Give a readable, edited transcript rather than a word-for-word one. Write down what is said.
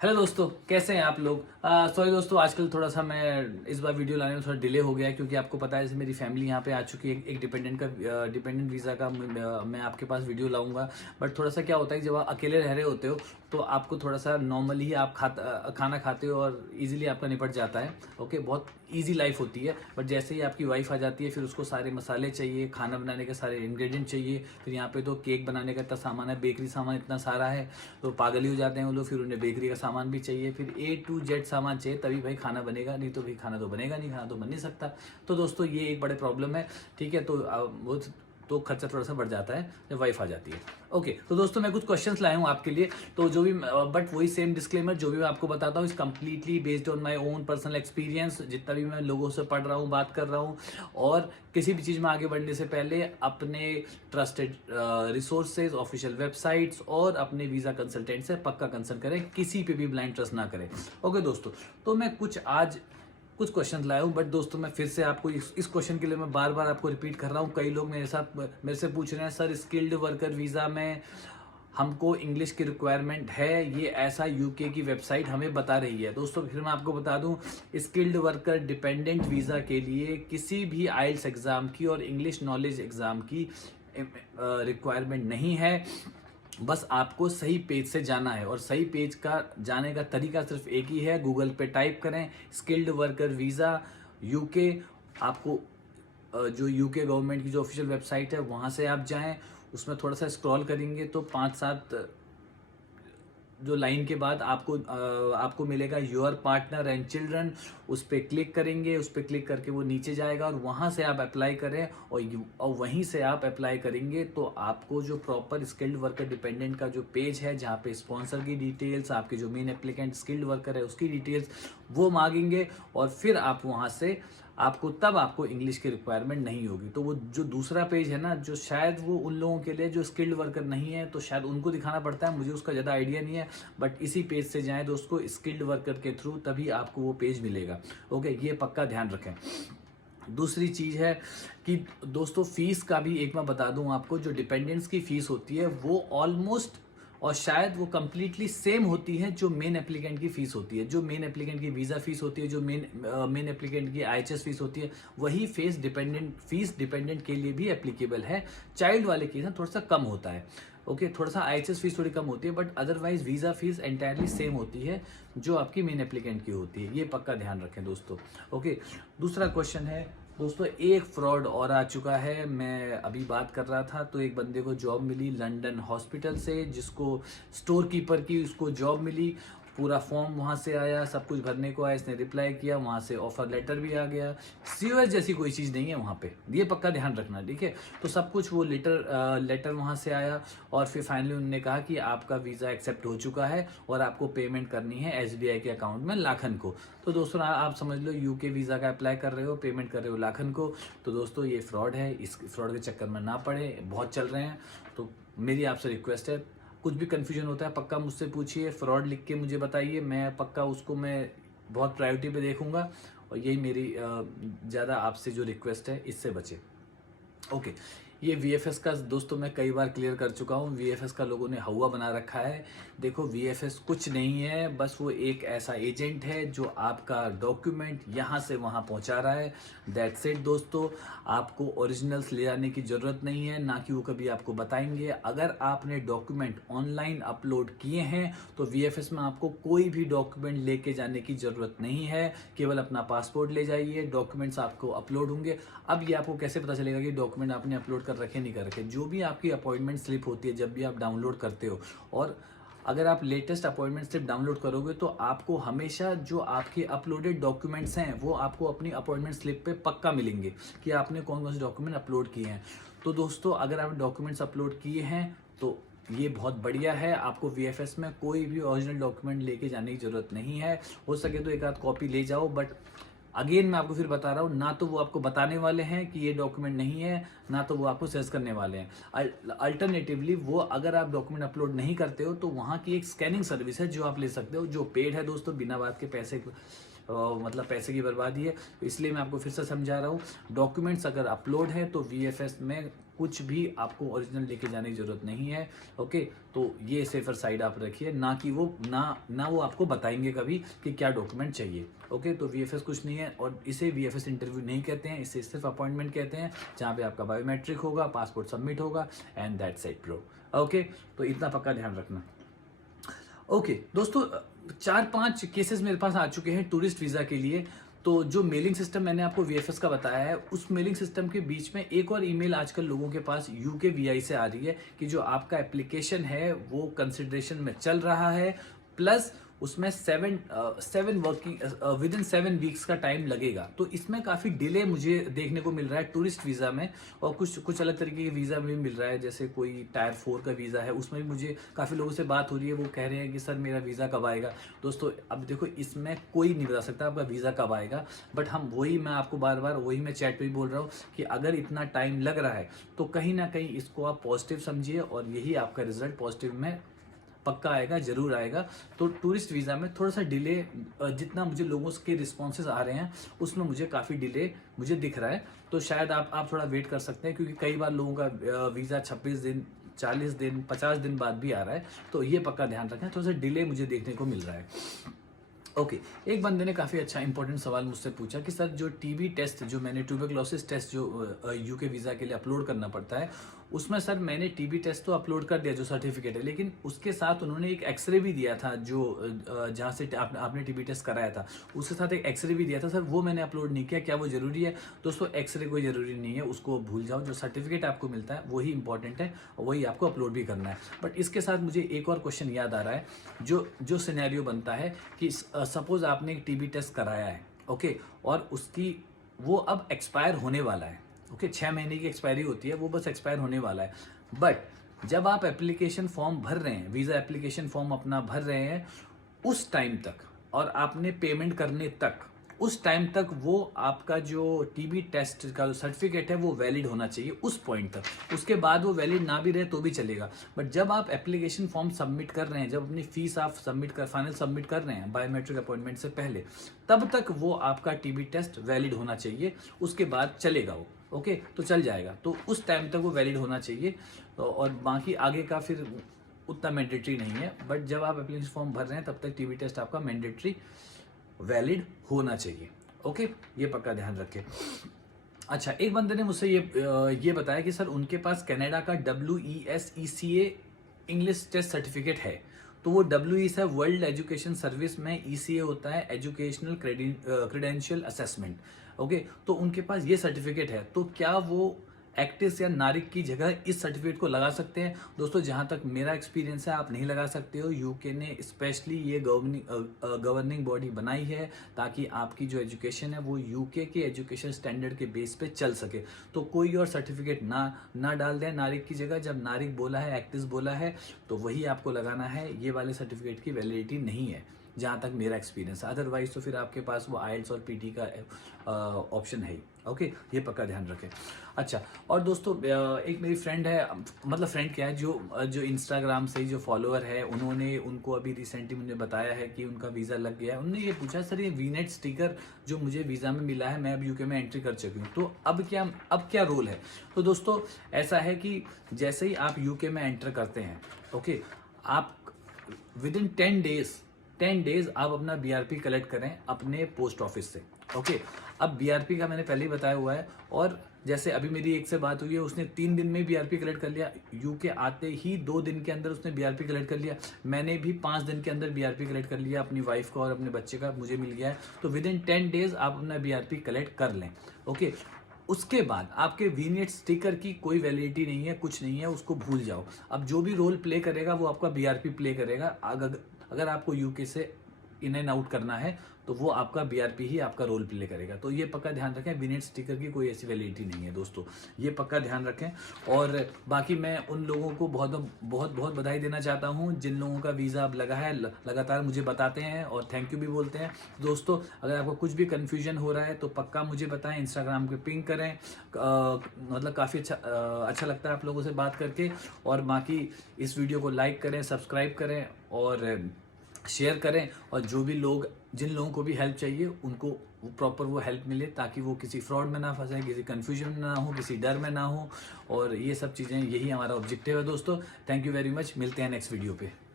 Hello दोस्तों, कैसे हैं आप लोग। सॉरी दोस्तों, आजकल थोड़ा सा मैं इस बार वीडियो लाने में थोड़ा डिले हो गया है क्योंकि आपको पता है जैसे मेरी फैमिली यहाँ पे आ चुकी है। एक डिपेंडेंट वीज़ा का मैं आपके पास वीडियो लाऊंगा। बट थोड़ा सा क्या होता है कि जब आप अकेले रह रहे होते हो तो आपको थोड़ा सा नॉर्मली ही आप खाना खाते हो और इजीली आपका निपट जाता है। ओके, बहुत इजी लाइफ होती है। बट जैसे ही आपकी वाइफ आ जाती है फिर उसको सारे मसाले चाहिए, खाना बनाने के सारे इंग्रेडिएंट चाहिए। फिर यहाँ पे तो केक बनाने का इतना सामान है, बेकरी सामान इतना सारा है, तो पागल ही हो जाते हैं वो लोग। फिर उन्हें बेकरी का सामान भी चाहिए, फिर A to Z सामान चाहिए, तभी भाई खाना बनेगा। नहीं तो भाई खाना तो बनेगा नहीं, खाना तो बन नहीं सकता। तो दोस्तों ये एक बड़े प्रॉब्लम है। ठीक है, तो वो तो खर्चा थोड़ा सा बढ़ जाता है जब वाइफ आ जाती है। ओके, तो दोस्तों मैं कुछ क्वेश्चंस लाया हूँ आपके लिए। तो जो भी बट वही सेम डिस्क्लेमर, जो भी मैं आपको बताता हूँ इस completely based on my own personal experience. जितना भी मैं लोगों से पढ़ रहा हूँ, बात कर रहा हूँ, और किसी भी चीज़ में आगे बढ़ने से पहले अपने ट्रस्टेड रिसोर्सेज, ऑफिशियल वेबसाइट्स और अपने वीज़ा कंसल्टेंट से पक्का कंसल्ट करें। किसी पे भी ब्लाइंड ट्रस्ट ना करें। ओके दोस्तों, तो मैं कुछ क्वेश्चन लाया हूँ। बट दोस्तों मैं फिर से आपको इस क्वेश्चन के लिए मैं बार बार आपको रिपीट कर रहा हूँ। कई लोग मेरे से पूछ रहे हैं, सर स्किल्ड वर्कर वीज़ा में हमको इंग्लिश की रिक्वायरमेंट है, ये ऐसा यूके की वेबसाइट हमें बता रही है। दोस्तों फिर मैं आपको बता दूं, स्किल्ड वर्कर डिपेंडेंट वीज़ा के लिए किसी भी आइल्स एग्ज़ाम की और इंग्लिश नॉलेज एग्ज़ाम की रिक्वायरमेंट नहीं है। बस आपको सही पेज से जाना है, और सही पेज का जाने का तरीका सिर्फ एक ही है। गूगल पे टाइप करें स्किल्ड वर्कर वीज़ा यूके। आपको जो यूके गवर्नमेंट की जो ऑफिशियल वेबसाइट है वहाँ से आप जाएं। उसमें थोड़ा सा स्क्रॉल करेंगे तो 5-7 जो लाइन के बाद आपको मिलेगा योर पार्टनर एंड चिल्ड्रन। उस पर क्लिक करेंगे, उस पर क्लिक करके वो नीचे जाएगा और वहाँ से आप अप्लाई करें, और वहीं से आप अप्लाई करेंगे तो आपको जो प्रॉपर स्किल्ड वर्कर डिपेंडेंट का जो पेज है, जहाँ पे स्पॉन्सर की डिटेल्स, आपके जो मेन एप्लीकेंट स्किल्ड वर्कर है उसकी डिटेल्स वो मांगेंगे। और फिर आप वहाँ से आपको इंग्लिश की रिक्वायरमेंट नहीं होगी। तो वो जो दूसरा पेज है ना, जो शायद वो उन लोगों के लिए जो स्किल्ड वर्कर नहीं है, तो शायद उनको दिखाना पड़ता है, मुझे उसका ज़्यादा आइडिया नहीं है। बट इसी पेज से जाएं दोस्तों, स्किल्ड वर्कर के थ्रू, तभी आपको वो पेज मिलेगा। ओके, ये पक्का ध्यान रखें। दूसरी चीज़ है कि दोस्तों फीस का भी एक मैं बता दूं आपको, जो डिपेंडेंट्स की फीस होती है वो ऑलमोस्ट और शायद वो कंप्लीटली सेम होती है जो मेन एप्लीकेंट की फीस होती है। जो मेन एप्लीकेंट की वीज़ा फीस होती है, जो मेन एप्लीकेंट की IHS फीस होती है, वही फीस डिपेंडेंट के लिए भी एप्लीकेबल है। चाइल्ड वाले केस में थोड़ा सा कम होता है। ओके, थोड़ा सा IHS फीस थोड़ी कम होती है, but otherwise visa fees entirely same होती है जो आपकी मेन एप्लीकेंट की होती है। ये पक्का ध्यान रखें दोस्तों। ओके, दूसरा क्वेश्चन है दोस्तों, एक फ्रॉड और आ चुका है। मैं अभी बात कर रहा था तो एक बंदे को जॉब मिली लंदन हॉस्पिटल से, जिसको स्टोर कीपर की उसको जॉब मिली। पूरा फॉर्म वहाँ से आया, सब कुछ भरने को आया, इसने रिप्लाई किया, वहाँ से ऑफर लेटर भी आ गया। COS जैसी कोई चीज़ नहीं है वहाँ पे, ये पक्का ध्यान रखना। ठीक है, तो सब कुछ वो लेटर वहाँ से आया, और फिर फाइनली उन्होंने कहा कि आपका वीज़ा एक्सेप्ट हो चुका है और आपको पेमेंट करनी है SBI के अकाउंट में लाखन को। तो दोस्तों आप समझ लो यूके वीज़ा का अप्लाई कर रहे हो, पेमेंट कर रहे हो लाखन को। तो दोस्तों ये फ्रॉड है, इस फ्रॉड के चक्कर में ना पड़े, बहुत चल रहे हैं। तो मेरी आपसे रिक्वेस्ट है, कुछ भी कन्फ्यूजन होता है पक्का मुझसे पूछिए, फ्रॉड लिख के मुझे बताइए, मैं पक्का उसको मैं बहुत प्रायोरिटी पे देखूंगा। और यही मेरी ज़्यादा आपसे जो रिक्वेस्ट है, इससे बचे। ओके, ये VFS का दोस्तों मैं कई बार क्लियर कर चुका हूँ। VFS का लोगों ने हवा बना रखा है। देखो VFS कुछ नहीं है, बस वो एक ऐसा एजेंट है जो आपका डॉक्यूमेंट यहाँ से वहाँ पहुँचा रहा है। दैट्स इट दोस्तों, आपको ओरिजिनल्स ले जाने की ज़रूरत नहीं है, ना कि वो कभी आपको बताएंगे। अगर आपने डॉक्यूमेंट ऑनलाइन अपलोड किए हैं तो VFS में आपको कोई भी डॉक्यूमेंट लेके जाने की ज़रूरत नहीं है। केवल अपना पासपोर्ट ले जाइए, डॉक्यूमेंट्स आपको अपलोड होंगे। अब ये आपको कैसे पता चलेगा कि डॉक्यूमेंट आपने अपलोड कर रखे नहीं कर रखे? जो भी आपकी अपॉइंटमेंट स्लिप होती है, जब भी आप डाउनलोड करते हो, और अगर आप लेटेस्ट अपॉइंटमेंट स्लिप डाउनलोड करोगे तो आपको हमेशा जो आपके अपलोडेड डॉक्यूमेंट्स हैं वो आपको अपनी अपॉइंटमेंट स्लिप पे पक्का मिलेंगे कि आपने कौन कौन से डॉक्यूमेंट अपलोड किए हैं। तो दोस्तों अगर आप डॉक्यूमेंट्स अपलोड किए हैं तो ये बहुत बढ़िया है। आपको VFS में कोई भी ओरिजिनल डॉक्यूमेंट लेके जाने की जरूरत नहीं है। हो सके तो एक आध कॉपी ले जाओ, बट अगेन मैं आपको फिर बता रहा हूँ, ना तो वो आपको बताने वाले हैं कि ये डॉक्यूमेंट नहीं है, ना तो वो आपको सजेस्ट करने वाले हैं। अल्टरनेटिवली वो अगर आप डॉक्यूमेंट अपलोड नहीं करते हो तो वहाँ की एक स्कैनिंग सर्विस है जो आप ले सकते हो, जो पेड है दोस्तों, बिना बात के पैसे मतलब पैसे की बर्बादी है। इसलिए मैं आपको फिर से समझा रहा हूँ, डॉक्यूमेंट्स अगर अपलोड है तो VFS में कुछ भी आपको ओरिजिनल लेके जाने की जरूरत नहीं है। ओके, तो ये सेफर साइड आप रखिए, ना कि वो ना वो आपको बताएंगे कभी कि क्या डॉक्यूमेंट चाहिए। ओके, तो VFS कुछ नहीं है, और इसे VFS इंटरव्यू नहीं कहते हैं, इसे सिर्फ अपॉइंटमेंट कहते हैं, जहाँ पे आपका बायोमेट्रिक होगा, पासपोर्ट सबमिट होगा, and that's it bro. Okay, तो इतना पक्का ध्यान रखना। ओके दोस्तों, 4-5 केसेस मेरे पास आ चुके हैं टूरिस्ट वीज़ा के लिए। तो जो मेलिंग सिस्टम मैंने आपको VFS का बताया है, उस मेलिंग सिस्टम के बीच में एक और ईमेल आजकल लोगों के पास UK VI से आ रही है कि जो आपका एप्लीकेशन है वो कंसिडरेशन में चल रहा है, प्लस उसमें 7 वर्किंग विद इन 7 वीक्स का टाइम लगेगा। तो इसमें काफ़ी डिले मुझे देखने को मिल रहा है टूरिस्ट वीज़ा में, और कुछ अलग तरीके के वीज़ा में भी मिल रहा है, जैसे कोई टायर 4 का वीज़ा है, उसमें भी मुझे काफ़ी लोगों से बात हो रही है, वो कह रहे हैं कि सर मेरा वीज़ा कब आएगा। दोस्तों अब देखो, इसमें कोई नहीं बता सकता आपका वीज़ा कब आएगा, बट मैं आपको बार बार वही मैं चैट पे भी बोल रहा हूँ कि अगर इतना टाइम लग रहा है तो कहीं ना कहीं इसको आप पॉजिटिव समझिए, और यही आपका रिजल्ट पॉजिटिव में पक्का आएगा, जरूर आएगा। तो टूरिस्ट वीज़ा में थोड़ा सा डिले, जितना मुझे लोगों के रिस्पॉन्सेज आ रहे हैं उसमें मुझे काफ़ी डिले मुझे दिख रहा है। तो शायद आप थोड़ा वेट कर सकते हैं, क्योंकि कई बार लोगों का वीज़ा 26 दिन, 40 दिन, 50 दिन बाद भी आ रहा है। तो ये पक्का ध्यान रखें, थोड़ा सा डिले मुझे देखने को मिल रहा है। ओके, एक बंदे ने काफ़ी अच्छा इंपॉर्टेंट सवाल मुझसे पूछा कि सर जो TB टेस्ट, जो मैंने ट्यूबरक्लोसिस टेस्ट जो UK वीज़ा के लिए अपलोड करना पड़ता है, उसमें सर मैंने TB टेस्ट तो अपलोड कर दिया जो सर्टिफिकेट है, लेकिन उसके साथ उन्होंने एक एक्सरे भी दिया था, जो जहाँ से आपने TB टेस्ट कराया था उसके साथ एक एक्सरे भी दिया था सर, वो मैंने अपलोड नहीं किया, क्या वो ज़रूरी है? दोस्तों एक्सरे कोई ज़रूरी नहीं है, उसको भूल जाओ, जो सर्टिफिकेट आपको मिलता है वही इंपॉर्टेंट है, और वही आपको अपलोड भी करना है। बट इसके साथ मुझे एक और क्वेश्चन याद आ रहा है, जो सिनेरियो बनता है कि सपोज आपने एक TB टेस्ट कराया है, ओके, और उसकी वो अब एक्सपायर होने वाला है, ओके, 6 महीने की एक्सपायरी होती है, वो बस एक्सपायर होने वाला है। बट जब आप एप्लीकेशन फॉर्म भर रहे हैं, वीज़ा एप्लीकेशन फॉर्म अपना भर रहे हैं, उस टाइम तक और आपने पेमेंट करने तक, उस टाइम तक वो आपका जो TB टेस्ट का जो सर्टिफिकेट है वो वैलिड होना चाहिए उस पॉइंट तक। उसके बाद वो वैलिड ना भी रहे तो भी चलेगा, बट जब आप एप्लीकेशन फॉर्म सबमिट कर रहे हैं, जब अपनी फीस आप फाइनल सबमिट कर रहे हैं बायोमेट्रिक अपॉइंटमेंट से पहले, तब तक वो आपका TB टेस्ट वैलिड होना चाहिए, उसके बाद चलेगा वो। ओके, तो चल जाएगा, तो उस टाइम तक वो वैलिड होना चाहिए, और बाकी आगे का फिर उतना मैंडेटरी नहीं है, बट जब आप एप्लीकेशन फॉर्म भर रहे हैं तब तक TB टेस्ट आपका मैंडेटरी वैलिड होना चाहिए। ओके, ये पक्का ध्यान रखें। अच्छा, एक बंदे ने मुझसे ये बताया कि सर उनके पास कनाडा का WESECA इंग्लिश टेस्ट सर्टिफिकेट है। तो वो WES है, वर्ल्ड एजुकेशन सर्विस में ECA होता है, एजुकेशनल क्रेडेंशियल असेसमेंट। ओके, तो उनके पास ये सर्टिफिकेट है, तो क्या वो एक्टिस या नारिक की जगह इस सर्टिफिकेट को लगा सकते हैं? दोस्तों जहां तक मेरा एक्सपीरियंस है, आप नहीं लगा सकते हो। यूके ने स्पेशली ये गवर्निंग बॉडी बनाई है ताकि आपकी जो एजुकेशन है वो यूके के एजुकेशन स्टैंडर्ड के बेस पे चल सके। तो कोई और सर्टिफिकेट ना डाल दें नारिक की जगह। जब नारिक बोला है, एक्टिस बोला है, तो वही आपको लगाना है। ये वाले सर्टिफिकेट की वैलिडिटी नहीं है जहाँ तक मेरा एक्सपीरियंस है। अदरवाइज तो फिर आपके पास वो IELTS और PT का ऑप्शन है। ओके, ये पक्का ध्यान रखें। अच्छा, और दोस्तों एक मेरी फ्रेंड है, मतलब फ्रेंड क्या है, जो इंस्टाग्राम से जो फॉलोअर है, उनको अभी रिसेंटली मुझे बताया है कि उनका वीज़ा लग गया है। उन्होंने ये पूछा, सर ये VNet स्टिकर जो मुझे वीज़ा में मिला है, मैं अब UK में एंट्री कर चुकी हूँ, तो अब क्या रोल है? तो दोस्तों ऐसा है कि जैसे ही आप UK में एंटर करते हैं, ओके, आप विद इन 10 डेज आप अपना BRP कलेक्ट करें अपने पोस्ट ऑफिस से। ओके, अब BRP का मैंने पहले ही बताया हुआ है, और जैसे अभी मेरी एक से बात हुई है, उसने 3 दिन में BRP कलेक्ट कर लिया, UK आते ही 2 दिन के अंदर उसने BRP कलेक्ट कर लिया। मैंने भी 5 दिन के अंदर BRP कलेक्ट कर लिया, अपनी वाइफ का और अपने बच्चे का मुझे मिल गया है। तो विद इन 10 डेज आप अपना BRP कलेक्ट कर लें। ओके, उसके बाद आपके VNet स्टिकर की कोई वैलिडिटी नहीं है, कुछ नहीं है, उसको भूल जाओ। अब जो भी रोल प्ले करेगा वो आपका BRP प्ले करेगा। अगर आपको UK से इन एंड आउट करना है तो वो आपका BRP ही आपका रोल प्ले करेगा। तो ये पक्का ध्यान रखें, VNet स्टिकर की कोई ऐसी वैलिडिटी नहीं है दोस्तों, ये पक्का ध्यान रखें। और बाकी मैं उन लोगों को बहुत बधाई देना चाहता हूं जिन लोगों का वीज़ा अब लगा है, लगातार मुझे बताते हैं और थैंक यू भी बोलते हैं। दोस्तों अगर आपको कुछ भी कन्फ्यूजन हो रहा है तो पक्का मुझे बताएं, इंस्टाग्राम पे पिंग करें। मतलब काफ़ी अच्छा लगता है आप लोगों से बात करके। और बाकी इस वीडियो को लाइक करें, सब्सक्राइब करें, और शेयर करें, और जो भी लोग, जिन लोगों को भी हेल्प चाहिए उनको प्रॉपर वो हेल्प मिले, ताकि वो किसी फ्रॉड में ना फंसे, किसी कंफ्यूजन में ना हो, किसी डर में ना हो। और ये सब चीज़ें, यही हमारा ऑब्जेक्टिव है दोस्तों। थैंक यू वेरी मच, मिलते हैं नेक्स्ट वीडियो पे।